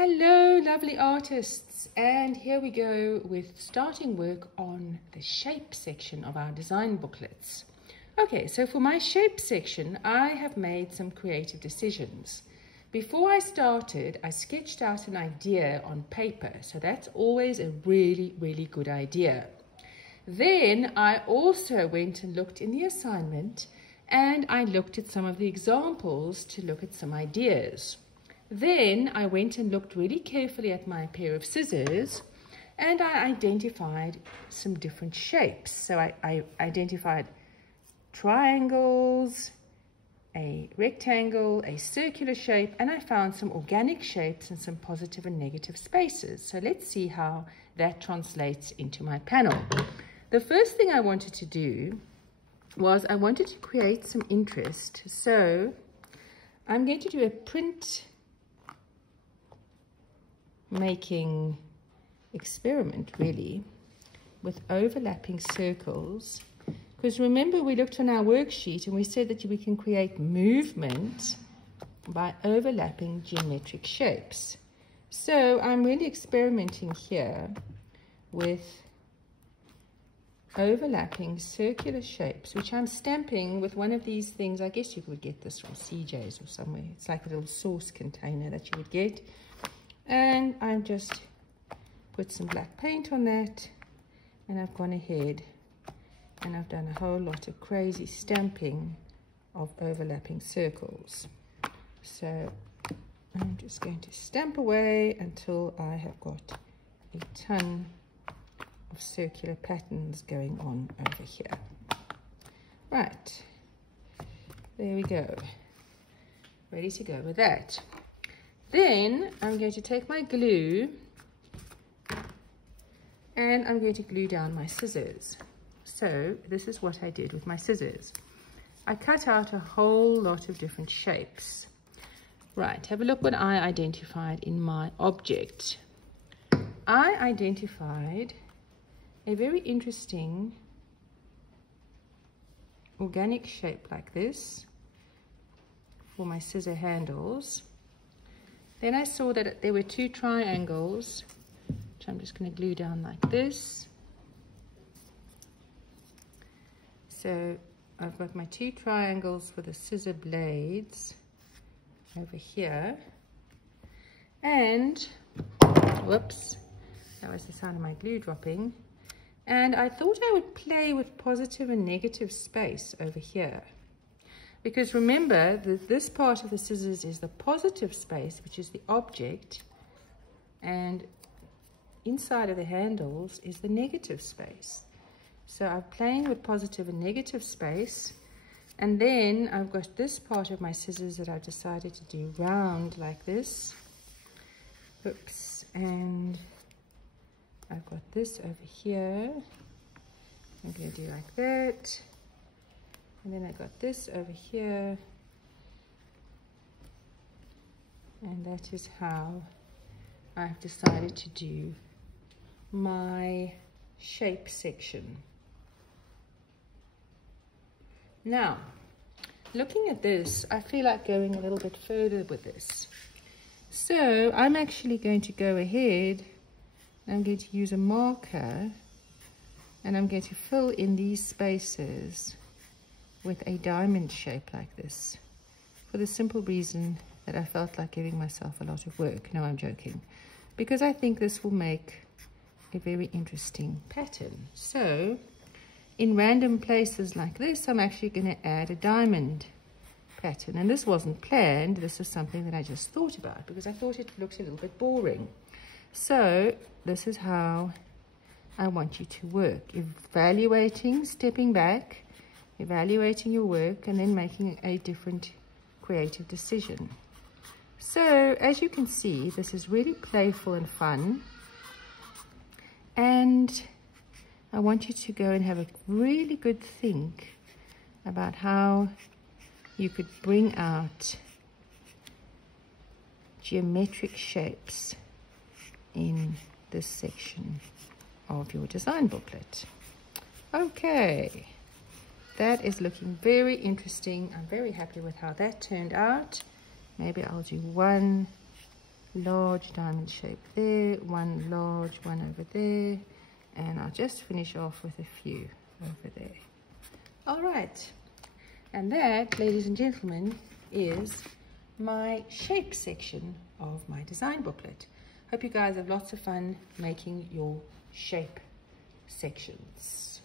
Hello lovely artists, and here we go with starting work on the shape section of our design booklets. Okay, so for my shape section I have made some creative decisions. Before I started, I sketched out an idea on paper, so that's always a really good idea. Then I also went and looked in the assignment and I looked at some of the examples to look at some ideas. Then I went and looked really carefully at my pair of scissors and I identified some different shapes. So I identified triangles, a rectangle, a circular shape, and I found some organic shapes and some positive and negative spaces. So let's see how that translates into my panel. The first thing I wanted to do was I wanted to create some interest. So I'm going to do a print making experiment really with overlapping circles, because remember we looked on our worksheet and we said that we can create movement by overlapping geometric shapes. So I'm really experimenting here with overlapping circular shapes, which I'm stamping with one of these things. I guess you would get this from CJ's or somewhere. It's like a little sauce container that you would get. And I've just put some black paint on that, and I've gone ahead and I've done a whole lot of crazy stamping of overlapping circles. So I'm just going to stamp away until I have got a ton of circular patterns going on over here. Right, there we go. Ready to go with that. Then I'm going to take my glue and I'm going to glue down my scissors. So this is what I did with my scissors. I cut out a whole lot of different shapes. Right, have a look what I identified in my object. I identified a very interesting organic shape like this for my scissor handles. Then I saw that there were two triangles, which I'm just going to glue down like this. So I've got my two triangles for the scissor blades over here. And, whoops, that was the sound of my glue dropping. And I thought I would play with positive and negative space over here. Because remember that this part of the scissors is the positive space, which is the object, and inside of the handles is the negative space. So I'm playing with positive and negative space, and then I've got this part of my scissors that I've decided to do round like this. Oops, and I've got this over here. I'm going to do like that. And then I got this over here, and that is how I've decided to do my shape section. Now, looking at this, I feel like going a little bit further with this. So I'm actually going to go ahead and I'm going to use a marker and I'm going to fill in these spaces with a diamond shape like this, for the simple reason that I felt like giving myself a lot of work. No, I'm joking, because I think this will make a very interesting pattern. So in random places like this, I'm actually going to add a diamond pattern, and this wasn't planned. This is something that I just thought about because I thought it looked a little bit boring. So this is how I want you to work: evaluating, stepping back, evaluating your work, and then making a different creative decision. So as you can see, this is really playful and fun, and I want you to go and have a really good think about how you could bring out geometric shapes in this section of your design booklet. Okay. That is looking very interesting. I'm very happy with how that turned out. Maybe I'll do one large diamond shape there, one large one over there, and I'll just finish off with a few over there. All right, and that, ladies and gentlemen, is my shape section of my design booklet. Hope you guys have lots of fun making your shape sections.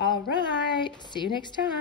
All right, see you next time.